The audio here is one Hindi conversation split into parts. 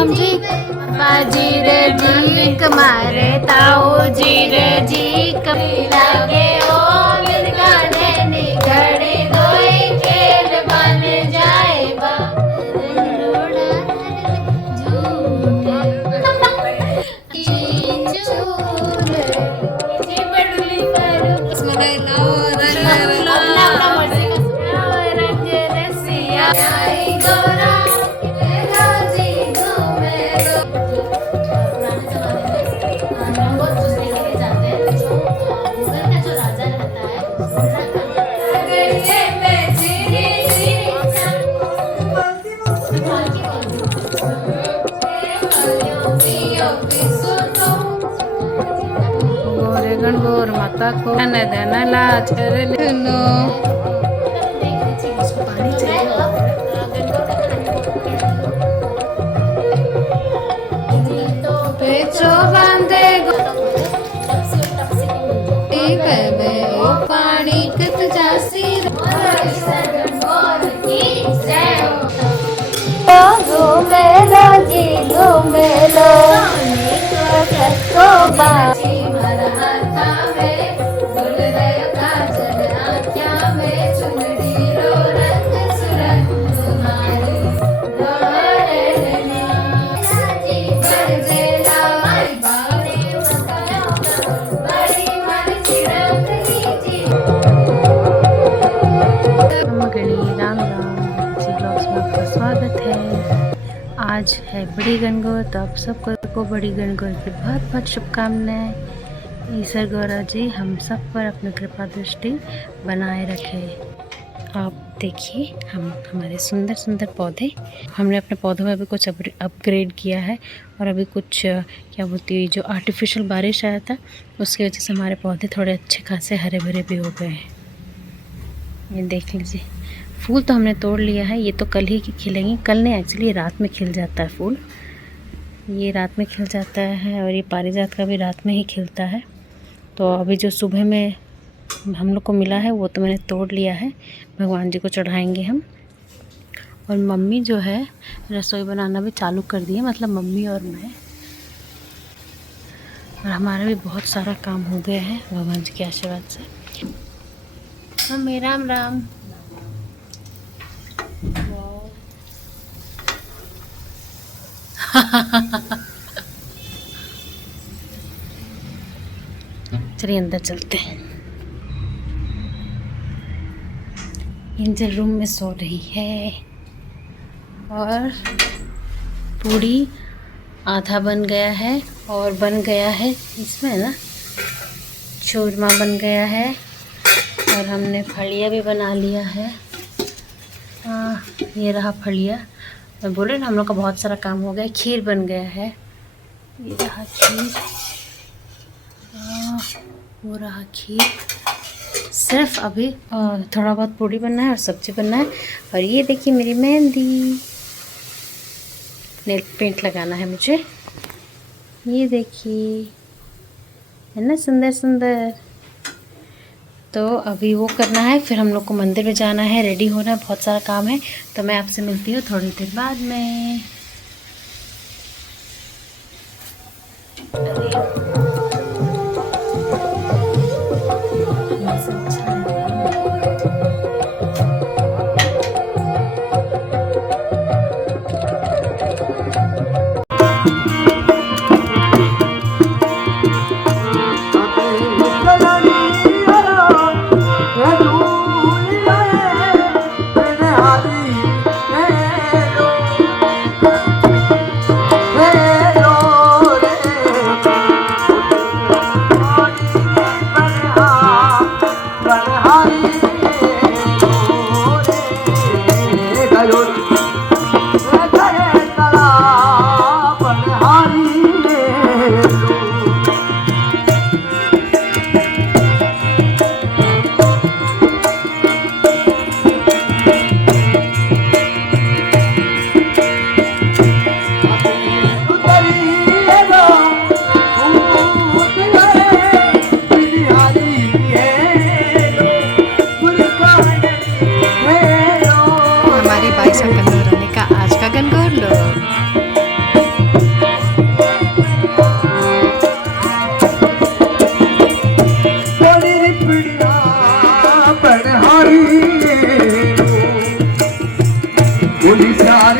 राम जी बाजी रे जी कमारे ताऊ जी रे जी कभी लागे ओ मिर्गा देनी घड़ी दोई खेल बन जाए बा गणगौर माता को नदन लाच कर लो पानी पेचो बांधे ओ पानी कत जासी घूमेलो जी घूमेलो को बाजी आज है बड़ी गणगौर, तो आप सबको बड़ी गणगौर की बहुत बहुत शुभकामनाएं। ईश्वर गौरा जी हम सब पर अपनी कृपा दृष्टि बनाए रखे। आप देखिए हमारे सुंदर सुंदर पौधे, हमने अपने पौधों में भी कुछ अपग्रेड किया है और अभी कुछ क्या बोलती है जो आर्टिफिशियल बारिश आया था उसकी वजह से हमारे पौधे थोड़े अच्छे खासे हरे भरे भी हो गए हैं। ये देख लीजिए, फूल तो हमने तोड़ लिया है, ये तो कल ही खिलेंगी। कल नहीं, एक्चुअली रात में खिल जाता है फूल, ये रात में खिल जाता है और ये पारिजात का भी रात में ही खिलता है। तो अभी जो सुबह में हम लोग को मिला है वो तो मैंने तोड़ लिया है, भगवान जी को चढ़ाएंगे हम। और मम्मी जो है रसोई बनाना भी चालू कर दी है, मतलब मम्मी और मैं, और हमारा भी बहुत सारा काम हो गया है भगवान जी के आशीर्वाद से। मम्मी राम राम। चलिए अंदर चलते हैं। एंजल रूम में सो रही है और पूरी आधा बन गया है और बन गया है इसमें ना चूरमा बन गया है और हमने फलिया भी बना लिया है। ये रहा फलिया, मैं बोले ना हम लोग का बहुत सारा काम हो गया। खीर बन गया है, ये रहा खीर, वो रहा खीर। सिर्फ अभी थोड़ा बहुत पूड़ी बनना है और सब्जी बनना है। और ये देखिए मेरी मेहंदी, नेल पेंट लगाना है मुझे, ये देखिए है ना सुंदर सुंदर। तो अभी वो करना है, फिर हम लोग को मंदिर में जाना है, रेडी होना है, बहुत सारा काम है। तो मैं आपसे मिलती हूँ थोड़ी देर बाद में।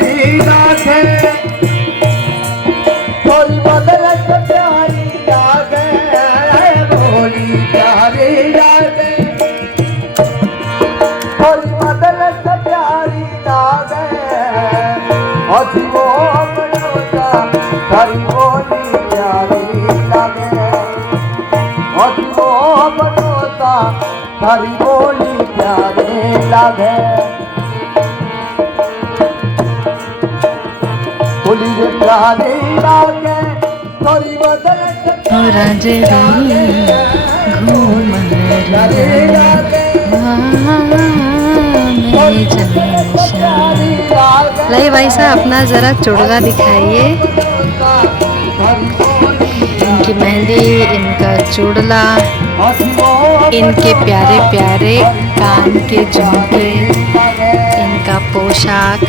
प्यारी लागे थोड़ी बदल प्यारी लागे भोली प्यारी लागे थोड़ी बदल प्यारी लागे अजी वो बनोता थारी बोली प्यारी लागे अजी वो बनोता थारी बोली प्यारी लागे बोली रे प्यारी लागे थोड़ी बदल घूम लाई भाई साहब अपना जरा चुड़गा दिखाइए। इनकी मेहंदी, इनका चुड़ला, इनके प्यारे प्यारे कान के झुमके, इनका पोशाक।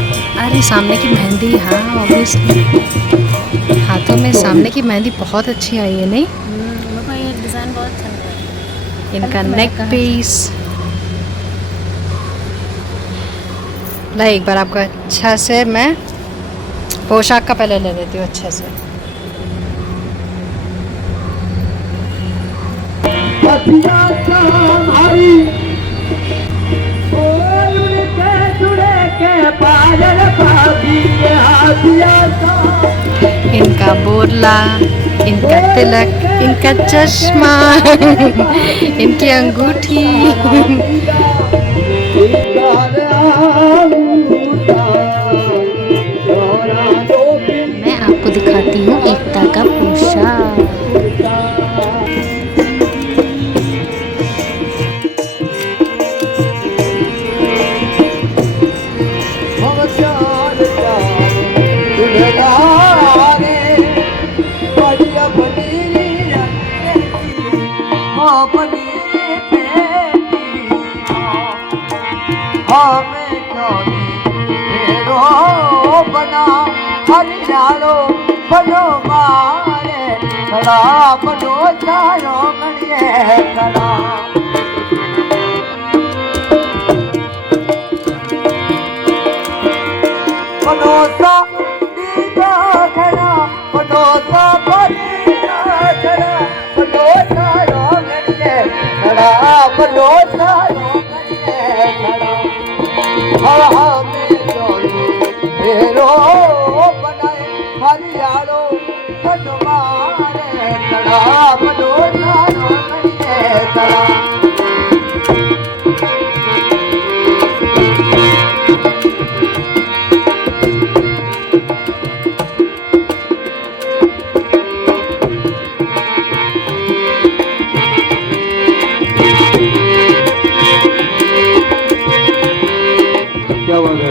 अरे सामने की मेहंदी, हाँ ऑब्वियसली हाथों में सामने की मेहंदी बहुत अच्छी आई है नहीं? मेरे ये डिज़ाइन बहुत अच्छा लगा। इनका नेक पीस। ला एक बार आपको अच्छा से मैं पोशाक का पहले ले लेती हूँ अच्छे से। इनका बोरला, इनका तिलक, इनका चश्मा, इनकी अंगूठी। मैं आपको दिखाती हूँ एकता का पोशाक। हरियाणो बनो मारे खड़ा बनो चारो मणिये खड़ा बनो सा दीदा खड़ा बनो सा बनीदा खड़ा बनो चारो मणिये खड़ा बनो चारो मणिये खड़ा हाँ में जोड़ी फेरो हरियाणो बनो मारे खड़ा बनो चारो मणिये खड़ा क्या बात है?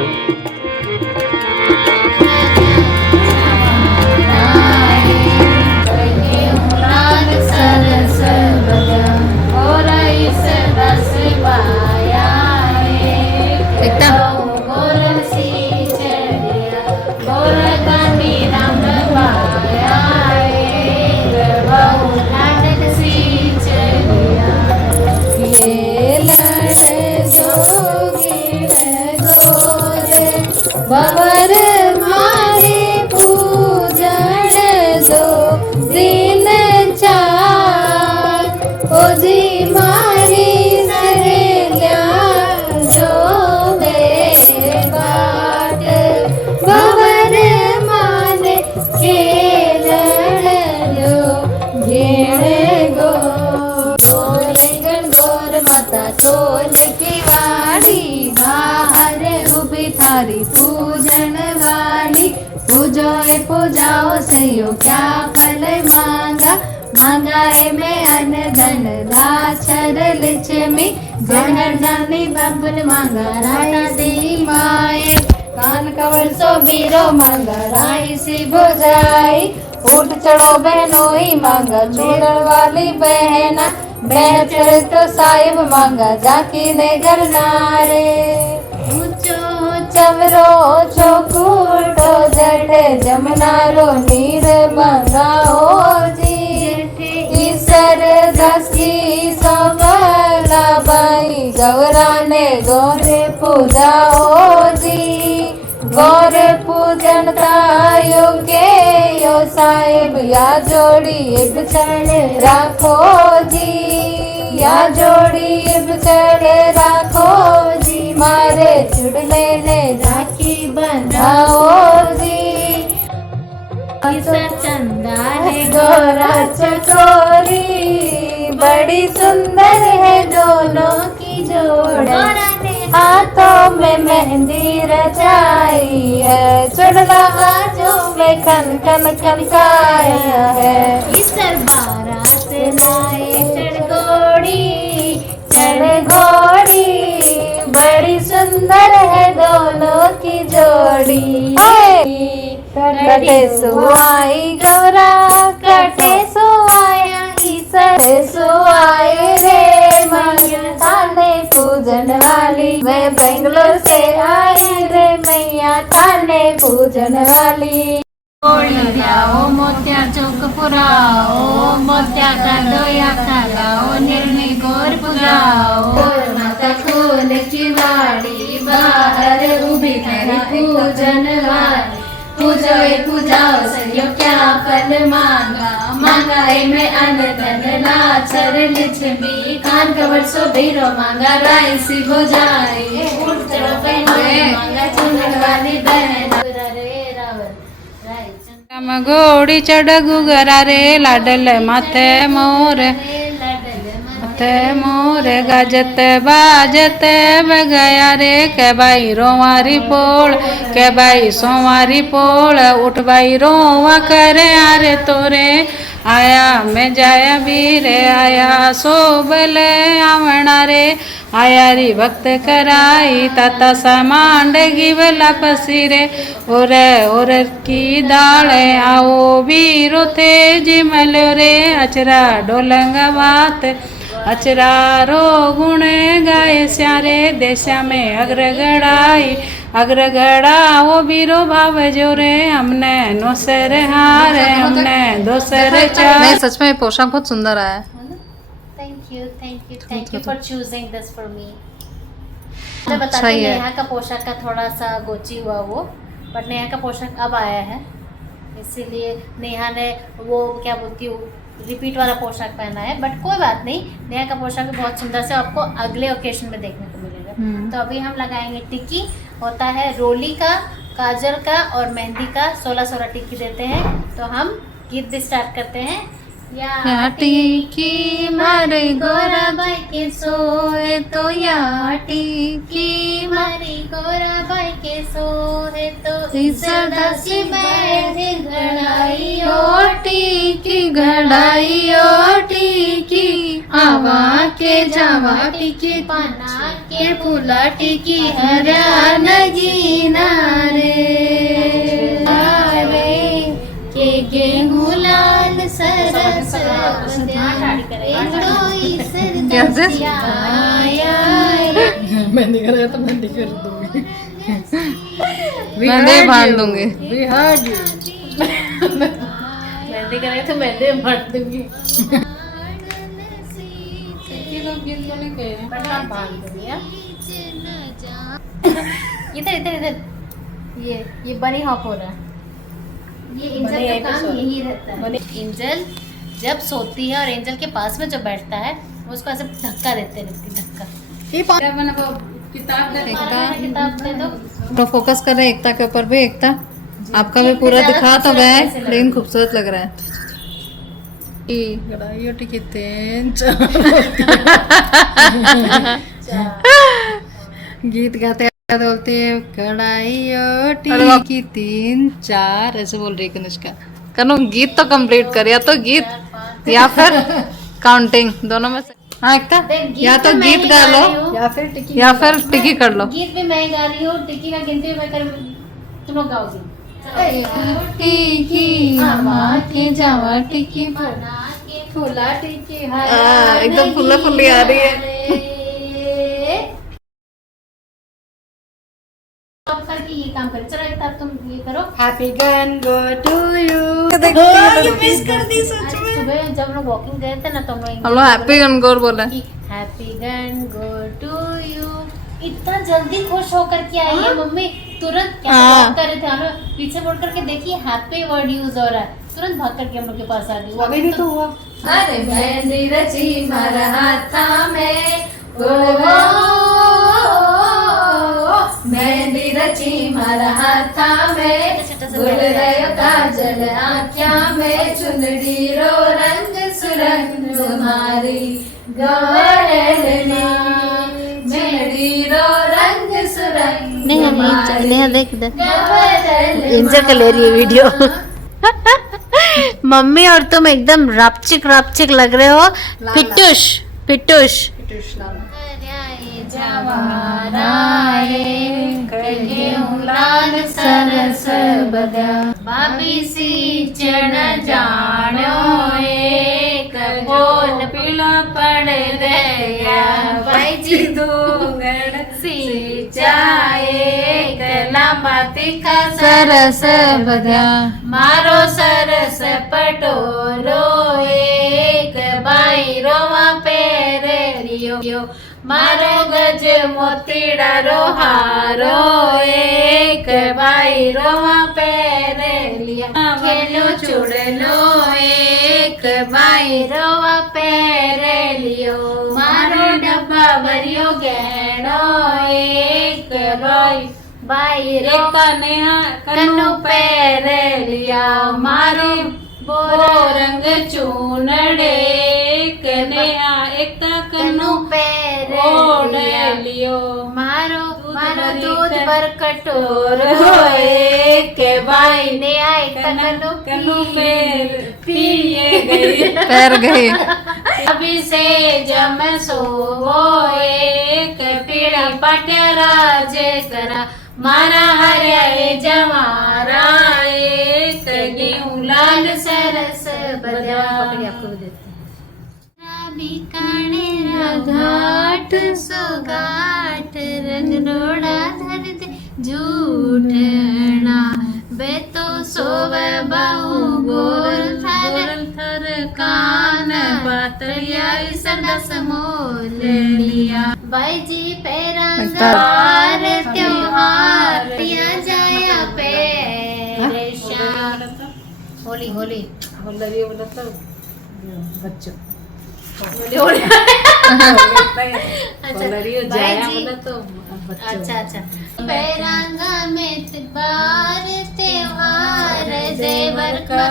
बाबर मारे पूजन दो दिन चार ओ जी मारी सहेलिया जो मेरे बाट बाबर माने खेलन लो घेर गो गोर गोर माता चोल की वाड़ी बाहर उभी थारी पूजन वाली पूजोए पूजाओ सयो क्या फल मांगा मांगाए में अन धन लाचर लक्ष्मी जगरदानी बबन मांगा राणा दी माए कान कवर सो बीरो मांगा राई सी बुझाई ऊट चढ़ो बहनोई मांगा छोड़न वाली बहना बह चढ़े तो साहिब मांगा जाकी ने घर नारे चवरो छोकूटो जट जमनारो नीर बंगाओ जी ईसर दसी सबला बाई गौरा ने गौरे पूजाओ जी गौरे पूजन तायो के यो साहेब या जोड़ी चढ़ राखो जी, या जोड़ी चढ़ राखो जी, मारे चुड़ले ने राखी बंधाओ जी। ऐसा चंदा है गोरा चकोरी, बड़ी सुंदर है दोनों की जोड़ी, हाथों में मेहंदी रचाई है, चुड़ला बाजों में खन खन खनकाया है। इस बारात लाए चढ़ घोड़ी, बड़ी सुंदर है दोनों की जोड़ी। कटे सुहाई गौरा कटे सुहाया ईसर सुहाए रे, मैया थाने पूजन वाली, मैं बेंगलोर से आई रे मैया थाने पूजन वाली। जाओ मोत्या चौक पुराओ, मोत्या का दोया खाओ, निर्णी गौर पुराओ, माता खोल की वाड़ी, बाहर उभी है पूजन वाली, पूजाओ सरियो क्या फल मांगा, मांगाए में अन्न धन लाचर लिच्छवी, कान कवर सो भीरो मांगा, राई सी बुझाई, उठ चढ़ो पहने मांगा, चुनर वाली बहन रे रावण राई घोड़ी चढ़ गुगरा रे, लाडल माथे मोर मोर, गजत बाजत बगया रे, के भाई रोवारी पोल, के भाई सोवारी पोल, उठ भाई रोवा करे आरे तोरे, आया मैं जाया वीरे, आया सोबल आवणा रे, आया री भक्त कराई, ताता सामांड गिवला पसी रे, और की दाले आओ वीरो थे जिमल रे, अचरा डोलंगा बात अचरा रो गुण गाए स्यारे, देशा में अग्रगड़ा वो बीरो भाव जो रे, हमने नोसर हारे हमने दोसर चार। नहीं सच में पोशाक बहुत सुंदर आया है। Thank you for choosing this for me. मैं अच्छा बताती ही हूँ है। नेहा का पोशाक का थोड़ा सा गोची हुआ वो, बट नेहा का पोशाक अब आया है, इसीलिए नेहा ने वो क्या बोलती हूँ रिपीट वाला पोशाक पहना है, बट कोई बात नहीं, नेहा का पोशाक भी बहुत सुंदर से आपको अगले ओकेशन में देखने को मिलेगा। तो अभी हम लगाएंगे टिक्की, होता है रोली का, काजल का और मेहंदी का, 16-16 टिक्की देते हैं। तो हम गीत भी स्टार्ट करते हैं। या टिक्की मारे गोरा बाई के सोए तो, या टिक्की मारी गोरा बाई के सोए तो, सरदासी बैठे घड़ाई ओ टिक्की, घड़ाई ओ टिक्की, आवा के जावा टिक्की, पाना के फूला टिक्की, हरा नगीना रे, के गेहूं लाल सरस मेहंदी कराया तो मेहंदी कर दूंगी, मेहंदी बांध दूंगी, मेहंदी कराए तो मेहंदी बांट दूंगी, इधर इधर इधर, ये बनी हॉप हो रहा है। ये एंजल का काम यही रहता है। एंजल जब सोती है और एंजल के पास में जो बैठता है वो उसको ऐसे धक्का देते रहती, धक्का। किताब दे दो। तो फोकस कर रहे हैं एकता के ऊपर भी। एकता आपका भी पूरा दिखा तो गया है, लेकिन खूबसूरत लग रहा है। गीत गाते बोलते कढ़ाई की 3 4 ऐसे बोल रही कनिष्का। कनो गीत तो कंप्लीट कर, या तो गीत या फिर काउंटिंग, दोनों में से। हाँ एकता, या तो गीत गा लो या फिर टिकी कर लो। गीत भी मैं गा रही हूँ, टिकी का गिनती मैं कर, तुम लोग गाओगी। टिकी आवा के जावा टिकी, बना के फूला टिकी, एकदम फुल्ला फुल्ली आ रही है। करके ये काम करो। चलो एक बार तुम ये करो। Happy gun go to you. ये मिस कर दी सच में। सुबह जब हम लोग वॉकिंग गए थे ना, तो हम लोग हैप्पी गन गोर बोला। Happy gun go to you, इतना जल्दी खुश होकर के आई है मम्मी, तुरंत क्या हाँ। बात कर रहे थे हम लोग, पीछे मुड़ करके देखिए हैप्पी वर्ड यूज हो रहा है, तुरंत भाग करके हम लोग के पास आ गई। वो अभी भी तो हुआ। अरे मेहंदी रची मारा हाथा में, मेहंदी रची मारा हाथा में, गुल रयो काजल आँख्या में, चुनरी रो रंग सुरंग तुम्हारी गौरलनी, चुनरी रो रंग सुरंग नेहा देख गौरलनी। इंजॉय कर ले रही है वीडियो। मम्मी और तुम एकदम रापचिक रापचिक लग रहे हो। पिट्टूश पिट्टूश सरस बदा बाबी सी चढ़ जानो एक बोल पीला पड़ गया भाई जी दूंगड़ सी चाहे लंबा तीखा सरस बदा मारो सरस पटोरो एक बाई रोवा पेरे लियो मारो गज मोतीड़ा रोहारो एक बाई रोवा पेरे लिया खेलो चुड़लो एक बाई रोवा पेरे लियो मारो डब्बा भरियो गहनो एक रोई बाई रोवा कन्नु पेरे लिया मारो बोरो रंग चूनड़े कन्या एक कन्नु पेरे लियो मारो मारो दूध पर कटोर एक बाई ने आए कन्नु पेर पिए गई पैर गए। अभी से जम सो एक पीड़ा पटराज करा मारा हरे जमारा एक गेहूं लाल सरस बदा आपको भी देते हैं। बीकानेर घाट सुगाट रंग रोड़ा धर दे झूठना बे तो सोव बहु गोल थर कान पातलिया सदस मोल लिया बाई जी पेरंगार त्योहार पिया जाया पेरेशा होली होली बच्चों अच्छा अच्छा पैरंगा में बार त्योहार देवर का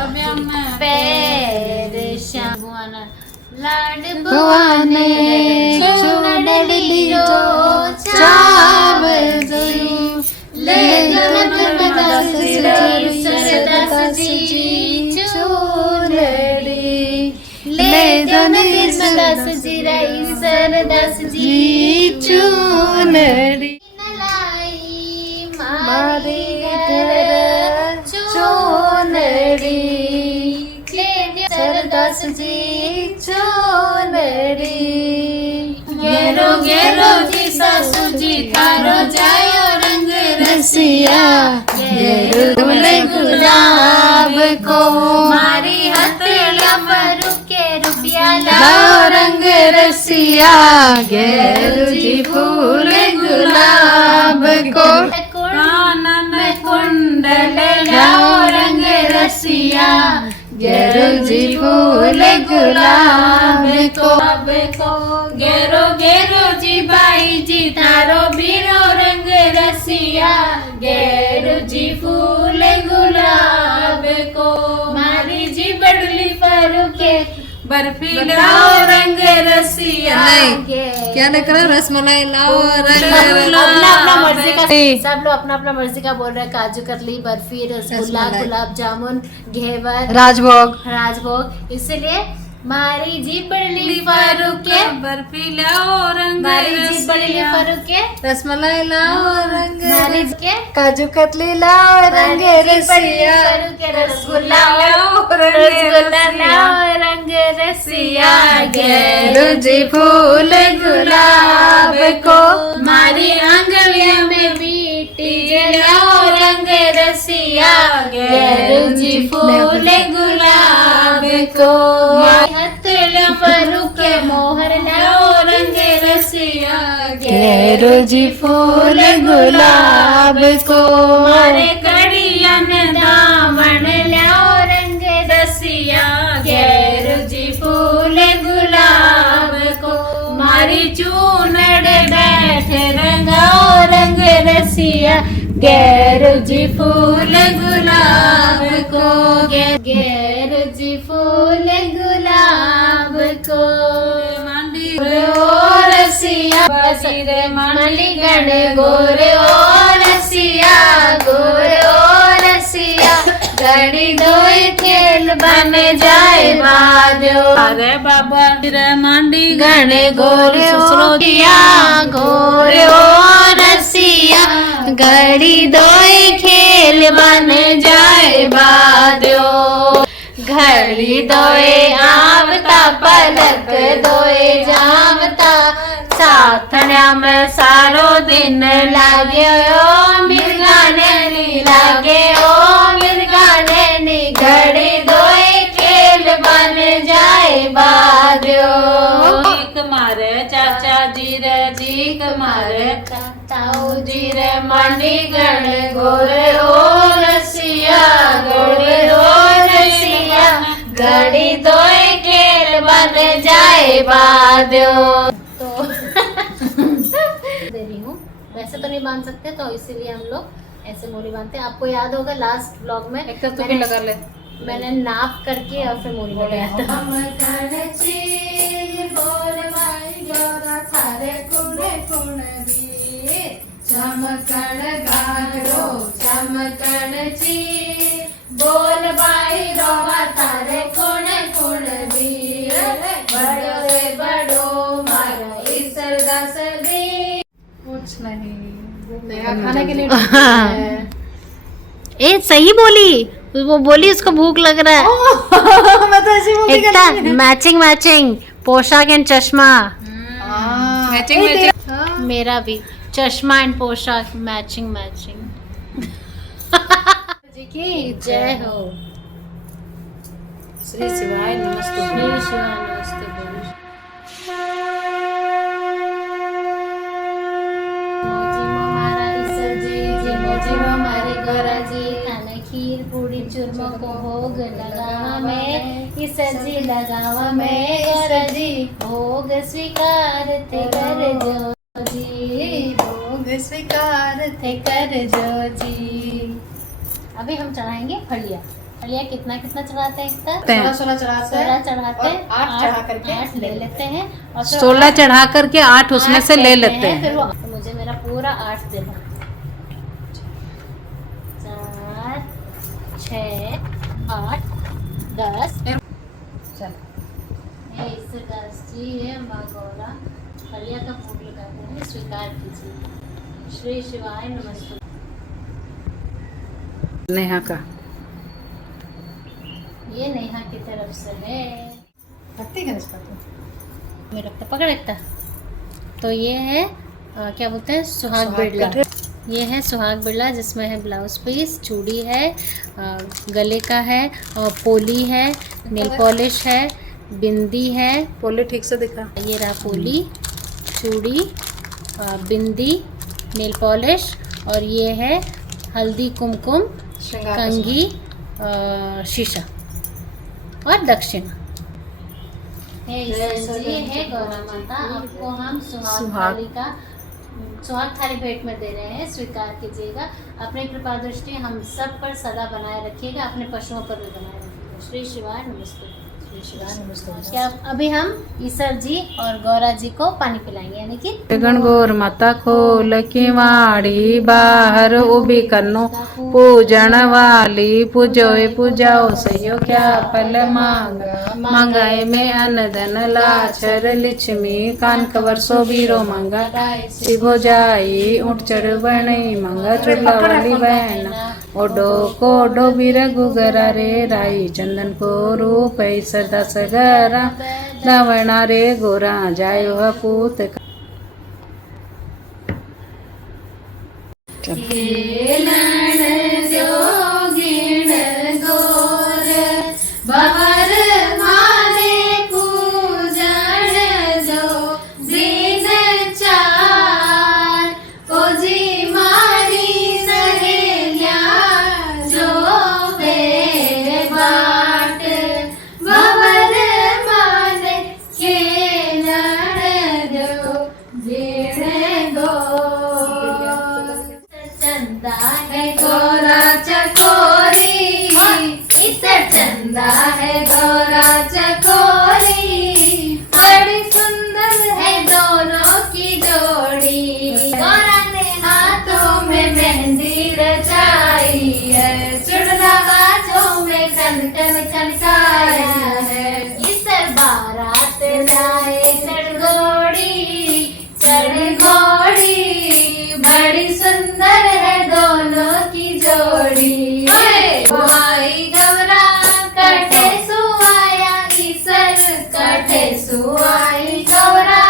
पैर शामुआना लाड बुआने चुनड़लियो चाव जोई ले गणपत सरदास जी चुनड़ी ले गणपत सरदास जी चुनड़ी लाई मारी घर चुनड़ी ले सरदास जी चुनड़ी गेरो गेरो जी सासू जी थारो जायो रंग रसिया गेरो गुलाब को मारी हथेलिया पर के रुपया लाओ रंग रसिया गेरो जी फूल गुलाब को कानन कुंडल लाओ रंग रसिया गेरो जी फूल गुलाब को गेरो गेरो जी बाई जी तारो बीरो रंग रसिया गेरो जी फूल गुलाब को मारी जी बड़ली पर के बर्फी लाओ रंग रसिया नहीं क्या लिख रहा है? रसमलाई लाओ रंग अपना अपना मर्जी का सब लोग अपना अपना मर्जी का बोल रहे हैं। काजू कतली बर्फी रसगुल्ला रसमलाई। गुलाब जामुन घेवर राजभोग राजभोग इसलिए मारी जी बड़ली फारूके बर्फी लाओ रंग मारी जी बड़ली फारूके रसमलाई लाओ रंग मारी के काजू कतली लाओ रंग रसिया रसगुल्ला रसगुल्ला लाओ रंग रसिया गेरो जी फूल गुलाब को मारी आंगलियों में बीटी जलाओ रंग रसिया गेरो जी फूल गुलाब को हथेलियों पर के मोहर लाओ रंग रसिया गैरो जी फूल गुलाब को मारे कड़ियन दामन ल्याओ रंग रसिया गैरो जी फूल गुलाब को मारी चूनड़ बैठ रंगाओ रंग रसिया गैरो जी फूल गुलाब को गैरो जी फूल गुलाब को ओ रसिया बसिरे मंडी गणे गोरे ओ रसिया गोरे ओ रसिया गड़ी दोई खेल बन जाए बाजो अरे बाबा रे मंडी गणे गोरे ओ गोरे ओ रसिया गड़ी दोई खेल बन जाए बाजो घड़ी दोए आवता पलक दोए जावता साथण्या में सारो दिन लागे ओ मिर्गाने नी लागे ओ मिर्गाने नी घड़ी दोए खेल बन जाए बाजो जीक मारे चाचा जी रे जीक मारे ताऊ जी रे मंडी गण गोरे ओ रसिया गोरे ओ रसिया घड़ी दोए खेल बन जाए बाजो तो दे रही हूँ वैसे तो नहीं बांध सकते तो इसीलिए हम लोग ऐसे मोरी बांधते हैं। आपको याद होगा लास्ट ब्लॉग में एक तो तू भी लगा ले मैंने नाप करके और फिर मोरी लगाया था। चमकण गारो चमकण ची बोल बाई रोवा तारे कोण कोण वीर बड़ो रे बड़ो मारा ईसर दास भी कुछ नहीं खाने के लिए ए सही बोली वो बोली उसको भूख लग रहा है मैं तो ऐसी बोली एकता मैचिंग मैचिंग पोशाक एंड चश्मा मैचिंग मैचिंग मेरा भी चश्मा एंड पोशाक मैचिंग मैचिंग जी की जय हो श्री शिवाय नमस्ते श्री शिवाय नमस्ते बोलो। खीर पूरी चूरमा को भोग लगावा में सजी लगावा में गरजी भोग स्वीकार थे कर जो जी भोग स्वीकार थे कर जो जी। अभी हम चढ़ाएंगे फलिया। फलिया कितना कितना चढ़ाते हैं? 16 चढ़ाते हैं 16 चढ़ाते हैं 8 चढ़ा करके 8 ले लेते हैं और 16 चढ़ा करके 8 उसमें से ले लेते हैं। फिर वो तो मुझे मेरा पूरा 8 देना 4 6 8 10 चल इस दास जी है माँ गौरा फलिया का भोग लगाते हैं स्वीकार कीजिए। श्री शिवाय नमस्ते। नेहा का ये नेहा की तरफ से है। रखती है इसका तो मैं रखता पकड़ रखता। तो ये है क्या बोलते हैं सुहाग बिरला। ये है सुहाग बिरला जिसमें है ब्लाउज पीस चूड़ी है गले का है और पोली है नेल पॉलिश है बिंदी है। पोली ठीक से दिखा। ये रहा पोली चूड़ी बिंदी नेल पॉलिश और ये है हल्दी कुमकुम कंघी शीशा और दक्षिणा। ये है गौरा माता। आपको हम सुहाग थाली भेंट में दे रहे हैं स्वीकार कीजिएगा। अपनी कृपा दृष्टि हम सब पर सदा बनाए रखिएगा अपने पशुओं पर भी बनाए रखिएगा। श्री शिवाय नमस्ते। श्री शिवाय नमस्ते। क्या अभी हम ईसर जी और गौरा जी को पानी पिलाएंगे यानी कि गणगौर माता खोल की वाड़ी बाहर उभी कन्नो पूजन वाली पूजोए पूजाओ सयो क्या पल मांग मांगाए में अन्न धन लाछर लिच्छमी कान कवर सो बीरो मांगा शिवो जाई उठ चढ़ बणई मांगा चुला वाली बहन ओडो कोडो बीर गुगरा रे राई चंदन को रूप सरदा सगरा रावणा रे गोरा जायो पूत जिंदा है गौरा चकोरी, बड़ी सुंदर है दोनों की जोड़ी। गौरा ने हाथों में मेहंदी रचाई है, चुड़ला बाजों में कन कन खनकाया है। इस बारात लाए चढ़ घोड़ी, बड़ी सुंदर है दोनों की जोड़ी। वो आई गौरा कटे सुआया ईसर, कटे सुआई गौरा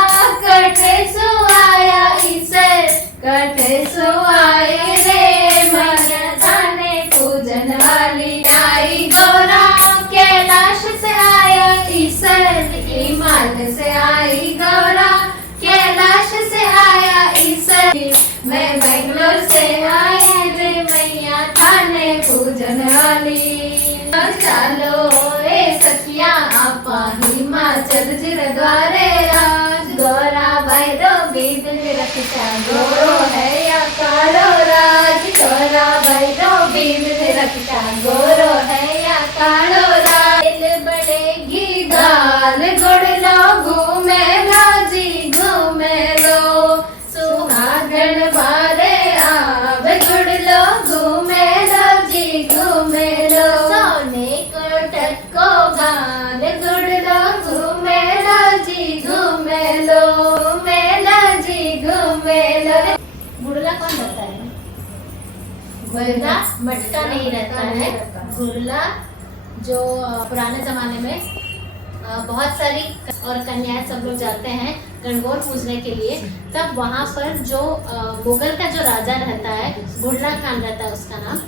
कटे सुआया ईसर, कटे सुआए रे मर्दाने पूजन वाली आई। गौरा कैलाश से आया ईसर, हिमाल से आई गौरा कैलाश से आया ईसर। मैं बेंगलोर से आई रे मैया थाने पूजन वाली। चलो ए सखिया आपा हिमाचल जिर द्वारे राज, गौरा भैरो बीद रखता गोरो है या कालो राज, गौरा भैरो बीद रखता गोरो है या कालो राज। दिल बढ़ेगी दाल गुड़ लो घूमे राजी घूमे लो, सुहागन बारे आव गुड़ लो घूमे राजी घूमे लो। सोने को टक्को गाल गुड़ लो घूमे राजी घूमे लो, मेला जी घूमे लो। गुड़ला कौन रहता है? गुड़ला मटका नहीं रहता है। गुड़ला जो पुराने जमाने में बहुत सारी और कन्याएं सब लोग जाते हैं गणगौर पूजने के लिए, तब वहाँ पर जो मुगल का जो राजा रहता है, गुड़ला खान रहता है उसका नाम,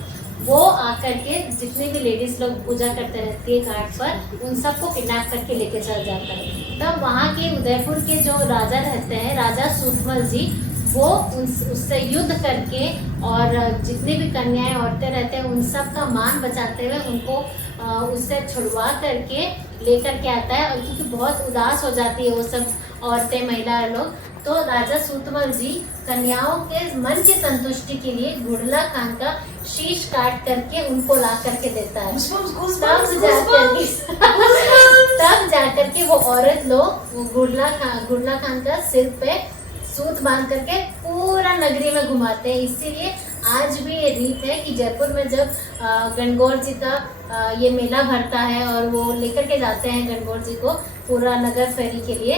वो आकर के जितने भी लेडीज लोग पूजा करते रहती है घाट पर, उन सबको किडनैप करके लेके चल जाता है। तब वहाँ के उदयपुर के जो राजा रहते हैं, राजा सूतमल जी, वो उससे युद्ध करके और जितनी भी कन्याएं औरतें रहते हैं उन सब का मान बचाते हुए उनको उससे छुड़वा करके लेकर के आता है। और क्योंकि बहुत उदास हो जाती है वो सब औरतें महिला लोग, तो राजा सूतमल जी कन्याओं के मन की संतुष्टि के लिए गुड़ला खान का शीश काट करके उनको ला करके देता है। तब जाकर के वो औरत लोग वो गुड़ला खान का सिर पे सूत बांध करके पूरा नगरी में घुमाते हैं। इसीलिए आज भी ये रीत है कि जयपुर में जब गणगौर जी का ये मेला भरता है और वो लेकर के जाते हैं गणगौर जी को पूरा नगर फेरी के लिए,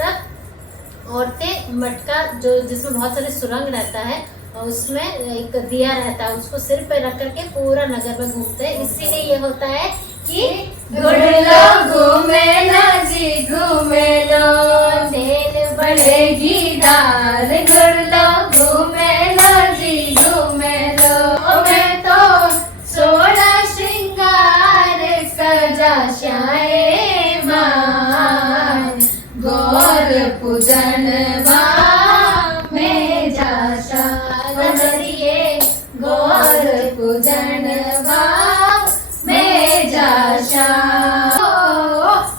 तब औरतें मटका जो जिसमें बहुत सारे सुरंग रहता है उसमें एक दिया रहता है, उसको सिर पे रख करके पूरा नगर में घूमते हैं। इसीलिए ये होता है कि गुड़लो घूमे लो जी घूमे लो, देर बढ़ेगी दाल गुड़लो घूमे लो जी घूमे लो। मैं तो 16 श्रृंगार सजा श्याए मान, गौर पूजन में जाशा नदिए, गौर पूजन में जाशा।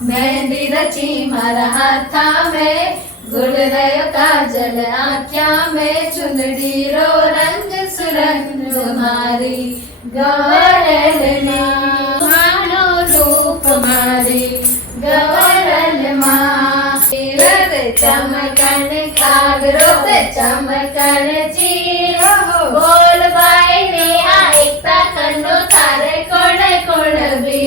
मेहंदी रची मारा हाथा में, गुड़ रयो काजल आँख्या में, चुनड़ी रो रंग सुरंग मारी, गौरल मानो रूप मारी, गौरल माँ। चमकन कागरो चमकन चीरो, बोल बाई नेहा एकता कन्नो तारे कोड़ कोड़ भी,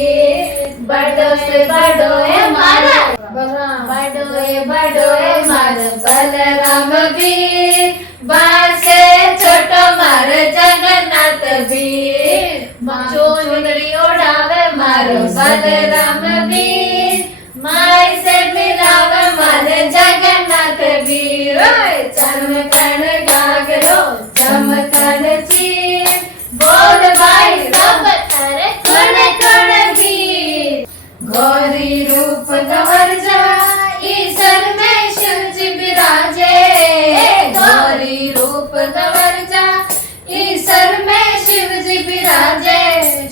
बड़ो से बड़ो है मारा, बड़ो है मार बलराम वीर, बार से छोटो मार जगन्नाथ वीर, चुनरी ओढ़ावे मारो बलराम वीर, माई से मिलावे मारे जगन्नाथ वीर। चमकन गागरो चमकन चीर, बोल भाई सब तारे कोड़ कोड़ वीर, गौरी रूप गवर जा ईश्वर में शिव जी विराजे, गौरी रूप गवर जा ईश्वर में शिव जी विराजे,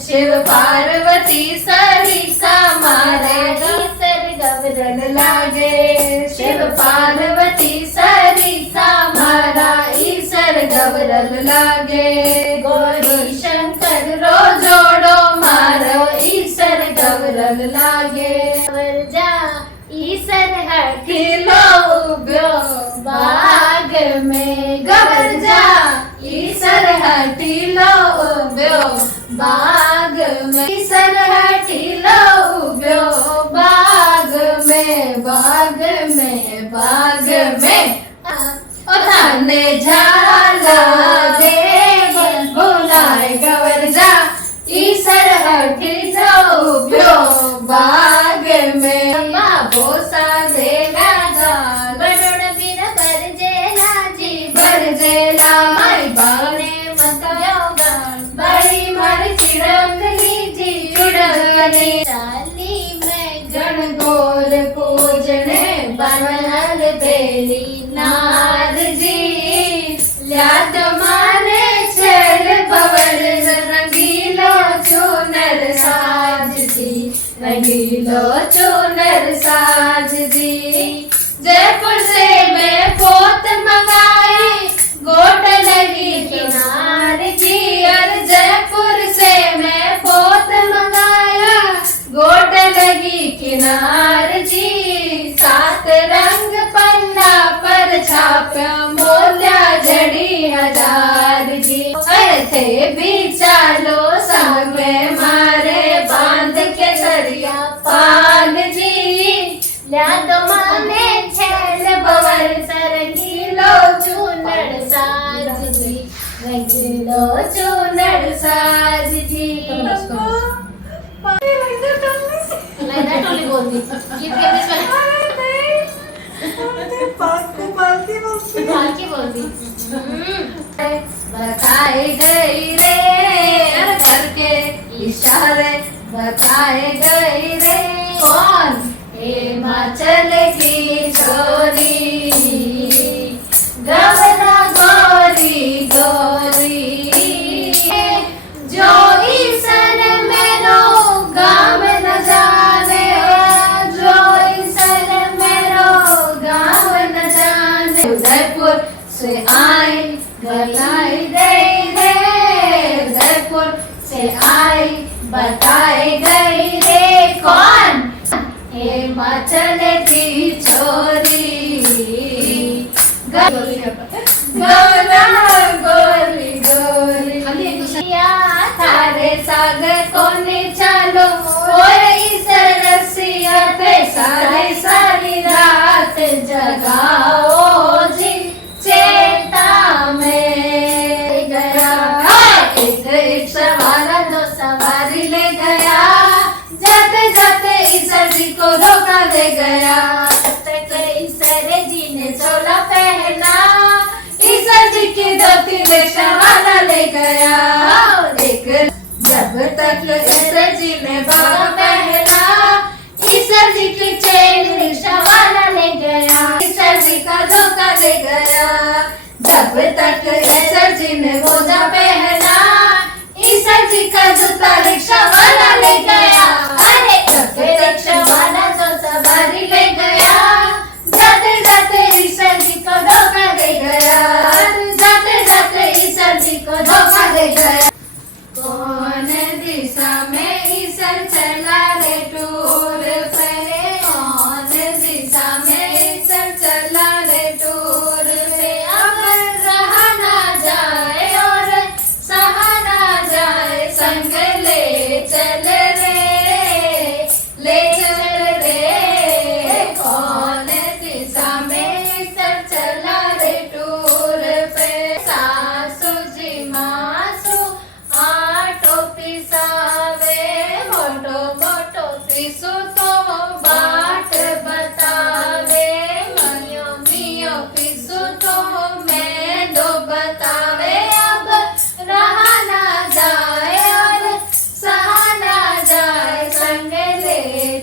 शिव पार्वती सरिसा मारे, गवरन लागे, शिव पार्वती सरिसा मारा, ईश्वर गवरन लागे, गौरी शंकर रो जोड़ो मारो, ईश्वर गवर में गबर जा ईसर हटीलो उब्यो बाग में ईसर हटीलो उब्यो बाग में बाग में बाग में थाने झाला दे बुलाए गवर जा ईसर हटी जाओ उब्यो बाग में बाबो सा देगा जा बड़ोड़ बिन बरजेला जी बरजेला माई बाने मत योगा बड़ी मर चिड़कली जी चिड़कली चाली में गणगौर पूजने बनल बेली नार जी याद मारे चल भवर रंगीलो चूनर साज दी रंगीलो चूनर साज दी जयपुर से मैं पोत मंगाई गोट लगी किनार जी और जयपुर से मैं पोत मंगाया गोट लगी किनार जी 7 रंग पन्ना पर छापा मोल्या जड़ी 1000 जी थे भी चालो संग में मारे बांध के दरिया पाल जी याद माने छेल बवर सरंगीलो चूनर साज जी रंगीलो चूनर साज जी लाइदा टोली बोल दी गीत के बीच में पालकी बोल दी बताए गई रे करके इशारे बताए गई रे कौन हिमाचल की छोरी गवना गोरी गोरी जो ईसन मेरो गाम न जाने जो ईसन मेरो गाम न जाने उदयपुर से आए बताई गई रे उदयपुर से आई बताई गई रे कौन हिमाचल की छोरी गौरा गोरी गोरी थारे सागर कोने चालो और इस रसिया पे सारे सारी रात जगाओ जी चेता में गया एक रिक्शा वाला जो सवारी ले गया जाते जाते ईसर जी को धोखा दे गया तब तक ईसर जी ने चोला पहना ईसर जी की धोती रिक्शा वाला ले गया एक जब तक ईसर जी ने बाग पहना ईसर जी की चेन रिक्शा वाला ले गया ईसर जी का धोखा दे गया जब तक ईसर जी ने मोजा पहना ईसर जी का जूता रिक्शा वाला ले गया अरे जब रिक्शा वाला तो सवारी ले गया जाते जाते ईसर जी को धोखा दे गया जाते जाते ईसर जी को धोखा दे गया कौन दिशा में ईसर चला रे टूर पे कौन दिशा में ईसर चला रे टूर पे अब रहा ना जाए और सहा ना जाए संग ले चल रे कौन दिशा में ईसर चला रे टूर पे सासू जी मासू आटो पिसावे मोटो मोटो पिसू तो बाट बतावे मियो मियो पिसू तो मैं दो बतावे अब रहा ना जाए और सहा ना जाए संग ले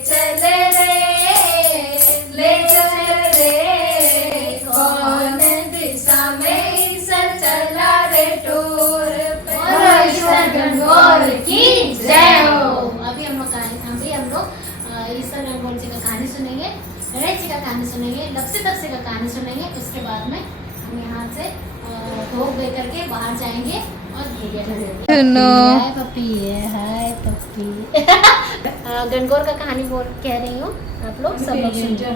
चल रे कौन दिशा में ईसर चला रे टूर पे ईसर गणगौर की जय हो। अभी हम लोग ईसर गणगौर जी का कहानी सुनेंगे गणेश जी का कहानी सुनेंगे लपसी तपसी का कहानी सुनेंगे उसके बाद में हम यहाँ से भोग दे करके बाहर जाएंगे और हाय पप्पी हाय पप्पी गणगौर का कहानी बोल कह रही हूँ आप लोग सब लोग सुनिए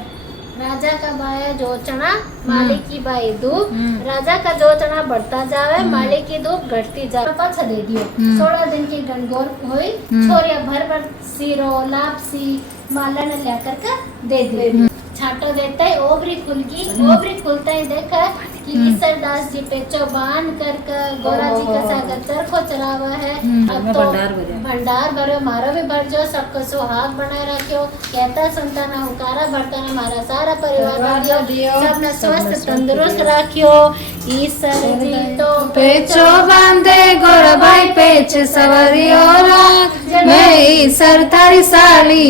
राजा का बाया जोचना मालिक की बाई धूप, राजा का जोचना बढ़ता जावे मालिक की धूप घटती जावे। पाछा दे दियो 16 दिन की गणगौर हुई, छोरिया भर भर सीरो लापसी मालन लेकर के दे दी। छाटो देता है ओबरी खुलगी, ओबरी खुलता ही देखा कि ईसरदास जी पे चौबान कर गोरा जी का सागर चरखो चलावा है। अब तो भंडार भरो मारो भी भर जो, सबको सुहाग बनाए रखियो, कहता सुनता ना हुकारा भरता ना हमारा सारा परिवार दियो, सबने स्वस्थ तंदुरुस्त रखियो। ईसर जी तो पेचो बांधे गोरा भाई पेच सवरियो राख, मैं ईसर थारी साली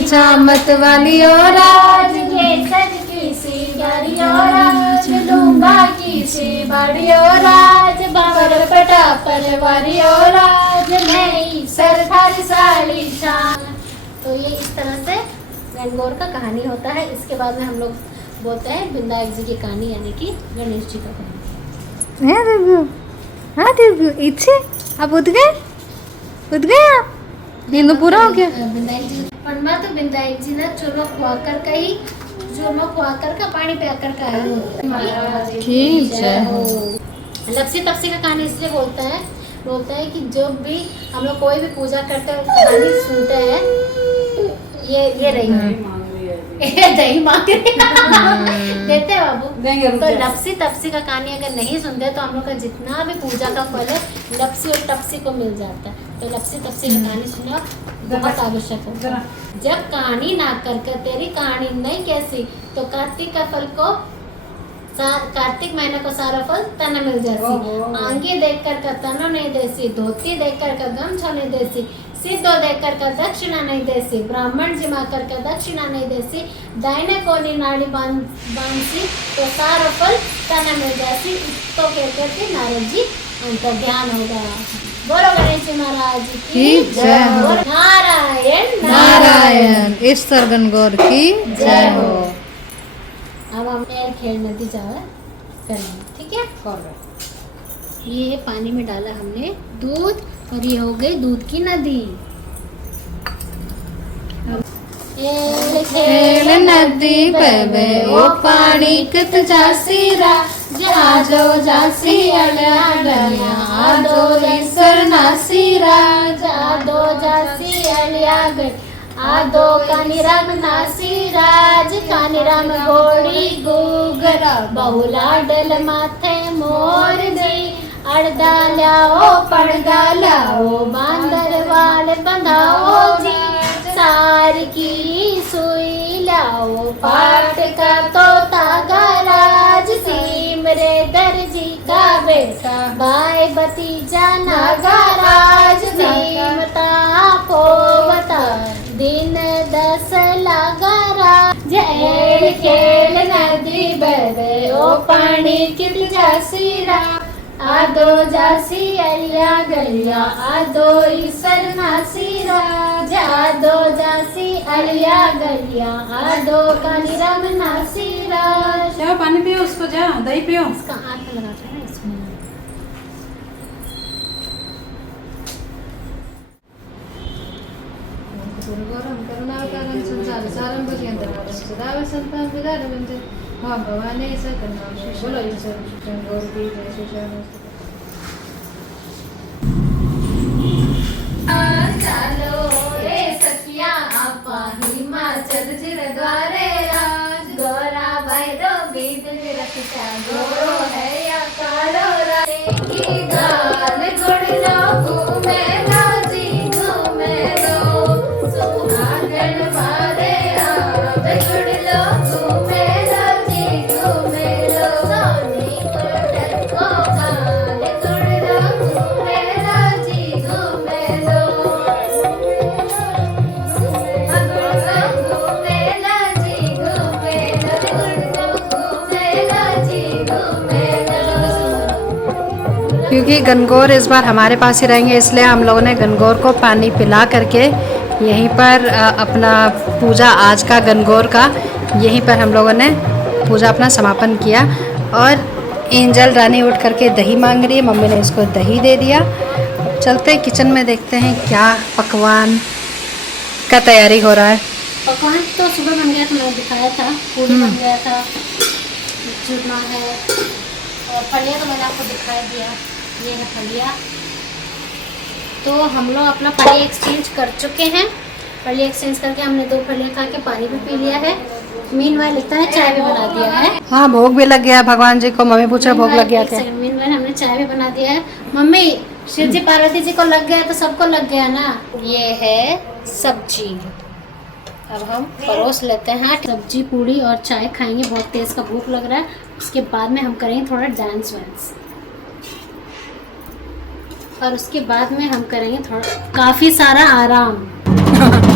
छा मत वाली और राज के सज की सी गाड़ी और राज लूंगा की सी बाड़ी और राज बाबर पटा पलवारी और राज मैं सरदार साली शान। तो ये इस तरह से गणगौर का कहानी होता है। इसके बाद में हम लोग बोलते हैं विनायक जी की कहानी, यानी कि गणेश जी का कहानी। हाँ देव इच्छे आप उठ गए आप नींद पूरा हो गया। विनायक जी परमा तो विनायक जी ने चूरमा खुआकर का पानी पियाकर का है। ठीक है। लपसी तपसी का कहानी इसलिए बोलता है कि जब भी हम लोग कोई भी पूजा करते हैं कहानी सुनते हैं, ये रही दही मांग देते हैं बाबू। तो लपसी तपसी का कहानी अगर नहीं सुनते तो हम लोग का जितना भी पूजा का फल है लपसी और टपसी को मिल जाता है। तो लपसी तपसी का कहानी सुनना बहुत आवश्यक होगा। जब कहानी ना करके तेरी कहानी नहीं कैसी, तो कार्तिक का फल को कार्तिक महीने को सारा फल तना मिल जाती। आंगे देखकर का तनो नहीं देसी, धोती देखकर का गमछा नहीं देसी, सिद्धो देखकर का दक्षिणा नहीं देसी, ब्राह्मण जिमा कर का दक्षिणा नहीं देसी, दाहिने कोनी नाड़ी बांसी तो सारा फल तना मिल जाती। तो कहकर के नारद जी उनका ध्यान होगा। बोलो गणेश जी महाराज की जय हो। नारायण नारायण ईश्वर गणगौर की जय हो। अब हम खेल नदी जावा करेंगे, ठीक है। ये पानी में डाला हमने दूध और ये हो गई दूध की नदी। खेल नदी बहे ओ पानी कित जासीरा, जाजो जासी अलिया आदो ईश्वर नासीरा, जादो जासी अलिया आदो कानीराम नासीराज, कानीराम घोड़ी गुगर बहुला डल माथे मोर जी, अड़दा लाओ पड़दा लाओ बांदर वाल बंधाओ जी, सार की सुई लाओ पाट का तोता गराज, सीम रे दर्जी का बेटा भाई भतीजा नागराज, सीमता पोवता दिन 10 लगारा, जैल खेल नदी बहे ओ पानी कित जासीरा, आदो जासी अलिया गलिया आदो ईश्वर नासीरा, जादो जासी अलिया गलिया आदो कानीराम नासीरा। जाओ पानी पियो, उसको जा दही पियो। इसका हाथ में लगाते हैं इसमें। गुरुगौरम करुणावतारम संसार सारम भजयंतम सदा वसंतम विदारम जय। हाँ भवानी सकलनाम बोलो ईश्वर गणगौर की जय। श्री चलो रे सखिया आपा हिमाचल द्वारे राज, गोरा भैरो बीत रखता गोरो है या कालो रे की गाल गुड़ लो घूमे लो जी घूमे लो, सुहागन वाले आप गुड़ लो घूमे लो जी घूमे लो, सोनी कोटक को गाल गुड़ लो घूमे लो जी घूमे लो, क्योंकि गणगौर इस बार हमारे पास ही रहेंगे, इसलिए हम लोगों ने गणगौर को पानी पिला करके यहीं पर अपना पूजा आज का गणगौर का यहीं पर हम लोगों ने पूजा अपना समापन किया। और एंजल रानी उठ करके दही मांग रही है, मम्मी ने इसको दही दे दिया। चलते किचन में देखते हैं क्या पकवान का तैयारी हो रहा है। पकवान तो सुबह बन गया था, मैंने दिखाया था, पूरी बन गया था, चूरमा है और फलिया तो मैंने आपको दिखा दिया, ये है फलिया। तो हम लोग अपना फलिया एक्सचेंज कर चुके हैं। फलिया एक्सचेंज करके हमने 2 फलिया खा के पानी भी पी लिया है। मीनवाइल लगता है चाय भी बना दिया है। हाँ, भोग भी लग गया भगवान जी को। मम्मी पूछा भोग लग गया क्या? मीनवाइल हमने चाय भी बना दिया है। मम्मी, शिव जी पार्वती जी को लग गया तो सबको लग गया ना। ये है सब्जी, अब हम परोस लेते हैं। सब्जी पूड़ी और चाय खाएंगे, बहुत तेज का भूख लग रहा है। उसके बाद में हम करेंगे थोड़ा डांस वांस, और उसके बाद में हम करेंगे थोड़ा काफ़ी सारा आराम।